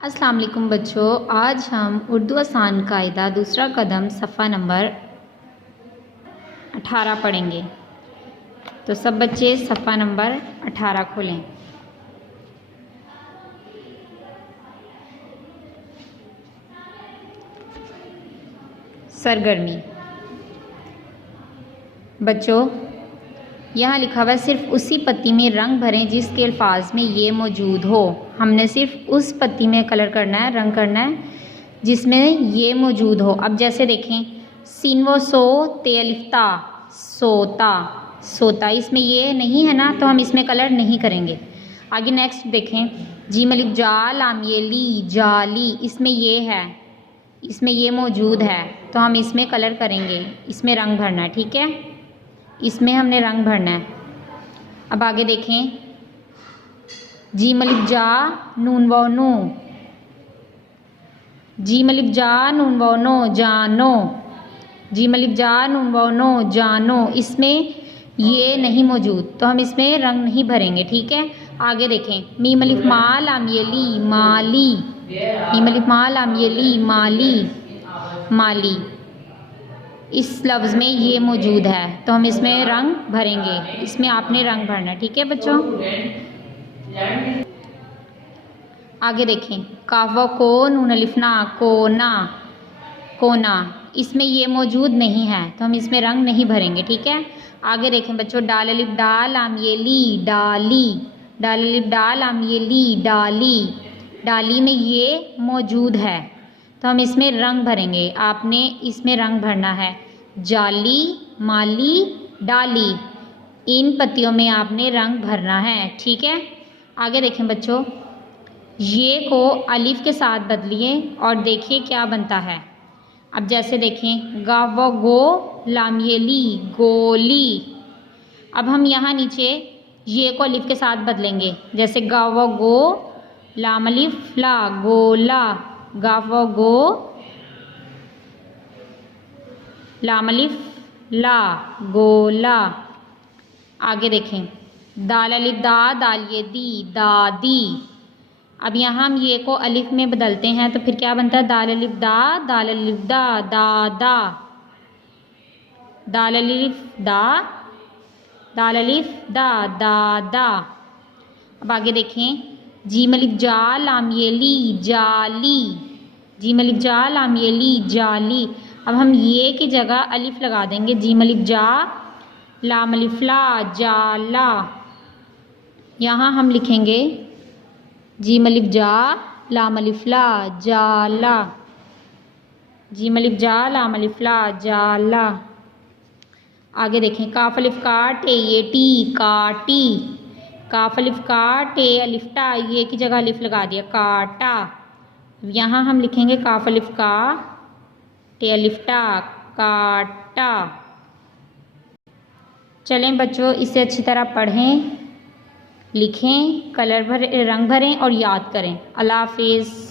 अस्सलाम वालेकुम बच्चों, आज हम उर्दू आसान कायदा दूसरा कदम सफ़ा नंबर 18 पढ़ेंगे। तो सब बच्चे सफ़ा नंबर 18 खोलें। सरगर्मी। बच्चों, यहाँ लिखा हुआ है सिर्फ उसी पत्ती में रंग भरें जिसके अल्फाज में ये मौजूद हो। हमने सिर्फ उस पत्ती में कलर करना है, रंग करना है जिसमें ये मौजूद हो। अब जैसे देखें, सीन व सो ते अलिफ्ता सोता सोता, इसमें ये नहीं है ना, तो हम इसमें कलर नहीं करेंगे। आगे नेक्स्ट देखें, जीम अलिफ जा लाम ये ली जाली, इसमें ये है, इसमें ये मौजूद है, तो हम इसमें कलर करेंगे, इसमें रंग भरना है। ठीक है, इसमें हमने रंग भरना है। अब आगे देखें, जीम अलिफ जा नून व नो, जीम अलिफ जा नून व नो जानो, जीम अलिफ जा नून व नो जानो, इसमें ये नहीं मौजूद, तो हम इसमें रंग नहीं भरेंगे। ठीक है, आगे देखें, मीम अलिफ मा लाम ये ली माली, मीम अलिफ मा लाम ये ली माली माली, इस लफ्ज़ में ये मौजूद है, तो हम इसमें रंग भरेंगे, इसमें आपने रंग भरना है। ठीक है बच्चों, आगे देखें, काफ व को नून अलिफ ना कोना कोना, इसमें ये मौजूद नहीं है, तो हम इसमें रंग नहीं भरेंगे। ठीक है, आगे देखें बच्चों, डाल अलिफ डाल आम ये ली डाली, डाल अलिफ डाल आम ये ली डाली, डाली में ये मौजूद है, तो हम इसमें रंग भरेंगे। आपने इसमें रंग भरना है, जाली माली डाली, इन पत्तियों में आपने रंग भरना है। ठीक है, आगे देखें बच्चों, ये को अलिफ के साथ बदलिए और देखिए क्या बनता है। अब जैसे देखें, गा व गो लाम ये ली गोली, अब हम यहाँ नीचे ये को अलिफ के साथ बदलेंगे, जैसे गा व गो लाम अलिफ ला गोला, गा व गो लाम अलिफ ला गोला। आगे देखें, दाल अलिफ दा दाल ये दी दादी, अब यहाँ हम ये को अलिफ में बदलते हैं, तो फिर क्या बनता है, दाल अलिफ दा दाल अलिफ दा दादा, दाल अलिफ दा दाल अलिफ दा दादा। अब आगे देखें, जीम अलिफ जा लाम ये ली जाली, जीम अलिफ जा लाम ये ली जाली, अब हम ये की जगह अलिफ लगा देंगे, जीम अलिफ जा लाम अलिफ ला जाला, यहाँ हम लिखेंगे जीम अलिफ जा लाम अलिफ ला जाला, जीम अलिफ जा लाम अलिफ ला जाला। आगे देखें, काफ अलिफ का टे ये टी काटी, काफ अलिफ का टे अलिफ्टा, ये की जगह अलिफ लगा दिया काटा, यहाँ हम लिखेंगे काफ अलिफ का टे अलिफ्टा काटा। चलें बच्चों, इसे अच्छी तरह पढ़ें, लिखें, कलर भरें, रंग भरें और याद करें। अल्लाह हाफिज़।